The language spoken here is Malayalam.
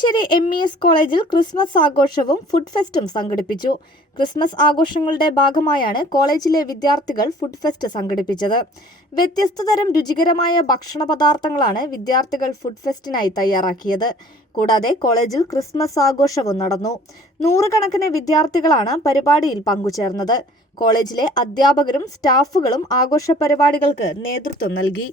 കളമശ്ശേരി MES കോളേജിൽ ക്രിസ്മസ് ആഘോഷവും ഫുഡ് ഫെസ്റ്റും സംഘടിപ്പിച്ചു. ക്രിസ്മസ് ആഘോഷങ്ങളുടെ ഭാഗമായാണ് കോളേജിലെ വിദ്യാർത്ഥികൾ ഫുഡ് ഫെസ്റ്റ് സംഘടിപ്പിച്ചത്. വ്യത്യസ്ത തരം രുചികരമായ ഭക്ഷണ പദാർത്ഥങ്ങളാണ് വിദ്യാർത്ഥികൾ ഫുഡ് ഫെസ്റ്റിനായി തയ്യാറാക്കിയത്. കൂടാതെ കോളേജിൽ ക്രിസ്മസ് ആഘോഷവും നടന്നു. നൂറുകണക്കിന് വിദ്യാർത്ഥികളാണ് പരിപാടിയിൽ പങ്കുചേർന്നത്. കോളേജിലെ അധ്യാപകരും സ്റ്റാഫുകളും ആഘോഷ പരിപാടികൾക്ക് നേതൃത്വം നൽകി.